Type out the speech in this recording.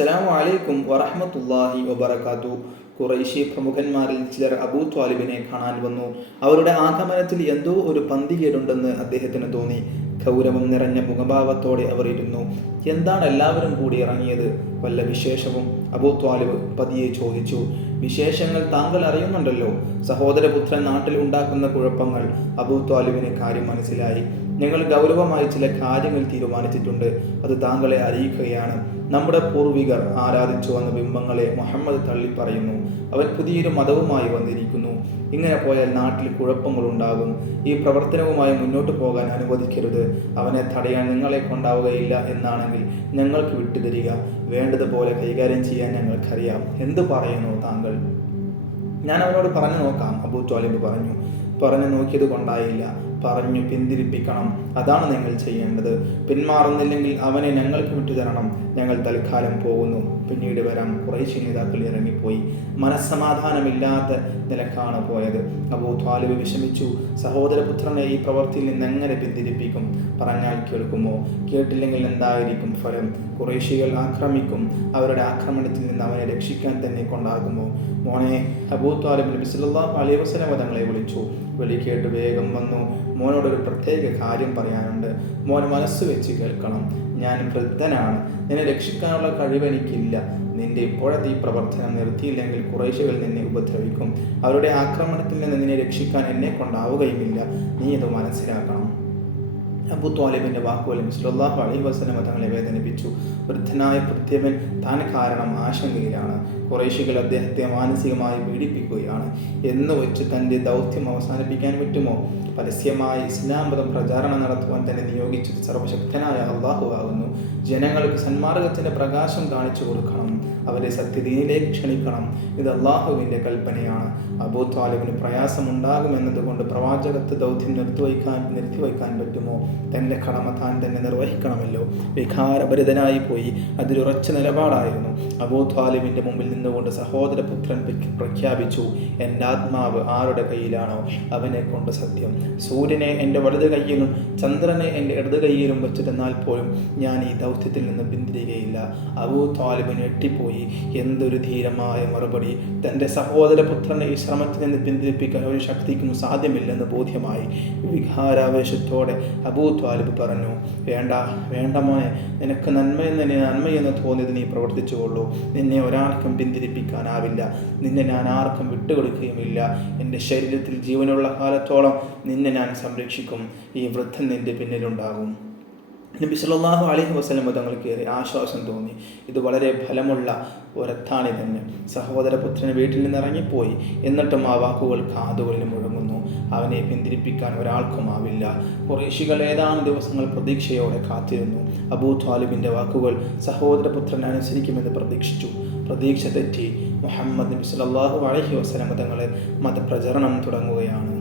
അസ്സലാമു അലൈക്കും വറഹ്മത്തുള്ളാഹി വബറകാതുഹു. ഖുറൈശി പ്രമുഖന്മാരിൽ ചിലർ അബൂ ത്വാലിബിനെ കാണാൻ വന്നു. അവരുടെ ആഗമനത്തിൽ എന്തോ ഒരു പന്തികേടുണ്ടെന്ന് അദ്ദേഹത്തിന് തോന്നി. ഗൗരവം നിറഞ്ഞ മുഖഭാവത്തോടെ അവർ ഇരുന്നു. എന്താണ് എല്ലാവരും കൂടി ഇറങ്ങിയത്? വല്ല വിശേഷവും? അബൂ ത്വാലിബ് പതിയെ ചോദിച്ചു. വിശേഷങ്ങൾ താങ്കൾ അറിയുന്നുണ്ടല്ലോ. സഹോദരപുത്രൻ നാട്ടിൽ ഉണ്ടാക്കുന്ന കുഴപ്പങ്ങൾ. അബൂ ത്വാലിബിന് കാര്യം മനസ്സിലായി. ഞങ്ങൾ ഗൗരവമായി ചില കാര്യങ്ങൾ തീരുമാനിച്ചിട്ടുണ്ട്. അത് താങ്കളെ അറിയിക്കുകയാണ്. നമ്മുടെ പൂർവികർ ആരാധിച്ചു വന്ന ബിംബങ്ങളെ മുഹമ്മദ് തള്ളിപ്പറയുന്നു. അവൻ പുതിയൊരു മതവുമായി വന്നിരിക്കുന്നു. ഇങ്ങനെ പോയാൽ നാട്ടിൽ കുഴപ്പങ്ങളുണ്ടാകും. ഈ പ്രവർത്തനവുമായി മുന്നോട്ട് പോകാൻ അനുവദിക്കരുത്. അവനെ തടയാൻ നിങ്ങളെ കൊണ്ടാവുകയില്ല എന്നാണെങ്കിൽ ഞങ്ങൾക്ക് വിട്ടുതരിക. വേണ്ടതുപോലെ കൈകാര്യം ചെയ്യാൻ ഞങ്ങൾക്കറിയാം. എന്ത് പറയുന്നു താങ്കൾ? ഞാൻ അവനോട് പറഞ്ഞു നോക്കാം, അബൂ ത്വാലിബ് പറഞ്ഞു. പറഞ്ഞു നോക്കിയത് കൊണ്ടായില്ല. പറഞ്ഞു പിന്തിരിപ്പിക്കണം. അതാണ് നിങ്ങൾ ചെയ്യേണ്ടത്. പിന്മാറുന്നില്ലെങ്കിൽ അവനെ ഞങ്ങൾക്ക് വിട്ടുതരണം. ഞങ്ങൾ തൽക്കാലം പോകുന്നു, പിന്നീട് വരാം. ഖുറൈശി നേതാക്കൾ ഇറങ്ങിപ്പോയി. മനസ്സമാധാനമില്ലാത്ത നിലക്കാണ് പോയത്. അബൂ ത്വാലിബ് വിഷമിച്ചു. സഹോദരപുത്രനെ ഈ പ്രവൃത്തിയിൽ നിന്ന് എങ്ങനെ പിന്തിരിപ്പിക്കും? പറഞ്ഞാൽ കേൾക്കുമോ? കേട്ടില്ലെങ്കിൽ എന്തായിരിക്കും ഫലം? ഖുറൈശികൾ ആക്രമിക്കും. അവരുടെ ആക്രമണത്തിൽ നിന്ന് അവനെ രക്ഷിക്കാൻ തന്നെ കൊണ്ടാകുമോ? മോനെ, അബൂ ത്വാലിബ് നബി സല്ലല്ലാഹു അലൈഹി വസല്ലം തങ്ങളെ വിളിച്ചു. വിളി കേട്ട് വേഗം വന്നു. മോനോടൊരു പ്രത്യേക കാര്യം പറയാനുണ്ട്. മോൻ മനസ്സ് വെച്ച് കേൾക്കണം. ഞാൻ വൃദ്ധനാണ്. നിന്നെ രക്ഷിക്കാനുള്ള കഴിവ് എനിക്കില്ല. നിന്റെ ഇപ്പോഴത്തെ ഈ പ്രവർത്തനം നിർത്തിയില്ലെങ്കിൽ ഖുറൈശികൾ നിന്നെ ഉപദ്രവിക്കും. അവരുടെ ആക്രമണത്തിൽ നിന്ന് നിന്നെ രക്ഷിക്കാൻ എന്നെ കൊണ്ടാവുകയുമില്ല. നീ ഇത് മനസ്സിലാക്കണം. അബൂ ത്വാലിബിന്റെ വാക്കുകൾ സല്ലല്ലാഹു അലൈഹി വസല്ലം തങ്ങളെ വേദനിപ്പിച്ചു. വൃദ്ധനായ പ്രത്യവൻ താൻ കാരണം ആശങ്കയിലാണ്. ഖുറൈശികൾ അദ്ദേഹത്തെ മാനസികമായി പീഡിപ്പിക്കുകയാണ്. എന്ന് വെച്ച് തൻ്റെ ദൗത്യം അവസാനിപ്പിക്കാൻ പറ്റുമോ? പരസ്യമായി ഇസ്ലാം മതം പ്രചാരണം നടത്തുവാൻ തന്നെ നിയോഗിച്ചത് സർവശക്തനായ അള്ളാഹു ആകുന്നു. ജനങ്ങൾക്ക് സന്മാർഗത്തിന്റെ പ്രകാശം കാണിച്ചു കൊടുക്കണം. അവരെ സത്യദീനിലേക്ക് ക്ഷണിക്കണം. ഇത് അള്ളാഹുവിൻ്റെ കൽപ്പനയാണ്. അബൂ ത്വാലിബിന് പ്രയാസമുണ്ടാകുമെന്നതുകൊണ്ട് പ്രവാചകത്വ ദൗത്യം നിർത്തിവയ്ക്കാൻ പറ്റുമോ? തൻ്റെ കടമ താൻ തന്നെ നിർവഹിക്കണമല്ലോ. വികാരഭരിതനായി പോയി. അതിലുറച്ച നിലപാടായിരുന്നു. അബൂ ത്വാലിബിന്റെ മുമ്പിൽ നിന്നുകൊണ്ട് സഹോദരപുത്രൻ പ്രഖ്യാപിച്ചു, എൻ്റെ ആത്മാവ് ആരുടെ കയ്യിലാണോ അവനെ കൊണ്ട് സത്യം. സൂര്യനെ എൻ്റെ വലത് കയ്യിലും ചന്ദ്രനെ എൻ്റെ ഇടത് കയ്യിലും വെച്ച് തന്നാൽ പോലും ഞാൻ ഈ ദൗത്യത്തിൽ നിന്ന് പിന്തിരികയില്ല. അബൂ ത്വാലിബ് ഞെട്ടിപ്പോയി. എന്തൊരു ധീരമായ മറുപടി! തൻ്റെ സഹോദരപുത്രനെ ഈ ശ്രമത്തിൽ നിന്ന് പിന്തിരിപ്പിക്കാൻ ഒരു ശക്തിക്കും സാധ്യമില്ലെന്ന് ബോധ്യമായി. വികാരാവേശത്തോടെ അബൂ ത്വാലിബ് പറഞ്ഞു, വേണ്ട മോനെ, നിനക്ക് നന്മയെന്ന് തോന്നിയത് നീ പ്രവർത്തിച്ചുകൊള്ളൂ. നിന്നെ ഒരാൾക്കും പിന്തിരിപ്പിക്കാനാവില്ല. നിന്നെ ഞാൻ ആർക്കും വിട്ടുകൊടുക്കുകയുമില്ല. എൻ്റെ ശരീരത്തിൽ ജീവനുള്ള കാലത്തോളം നിന്നെ ഞാൻ സംരക്ഷിക്കും. ഈ വൃദ്ധൻ നിന്റെ പിന്നിലുണ്ടാകും. നബി സല്ലല്ലാഹു അലൈഹി വസല്ലം തങ്ങൾക്ക് ഏറെ ആശ്വാസം തോന്നി. ഇത് വളരെ ഫലമുള്ള ഒരത്താണി തന്നെ. സഹോദരപുത്രൻ വീട്ടിൽ നിന്ന് ഇറങ്ങിപ്പോയി. എന്നിട്ടും ആ വാക്കുകൾ കാതുകളിൽ മുഴങ്ങുന്നു. അവനെ പിന്തിരിപ്പിക്കാൻ ഒരാൾക്കുമാവില്ല. ഖുറൈശികൾ ഏതാനും ദിവസങ്ങൾ പ്രതീക്ഷയോടെ കാത്തിരുന്നു. അബൂ ത്വാലിബിന്റെ വാക്കുകൾ സഹോദരപുത്രൻ അനുസരിക്കുമെന്ന് പ്രതീക്ഷിച്ചു. പ്രതീക്ഷ തെറ്റി. മുഹമ്മദ് നബി സല്ലല്ലാഹു അലൈഹി വസല്ലം തങ്ങളെ മതപ്രചരണം തുടങ്ങുകയാണ്.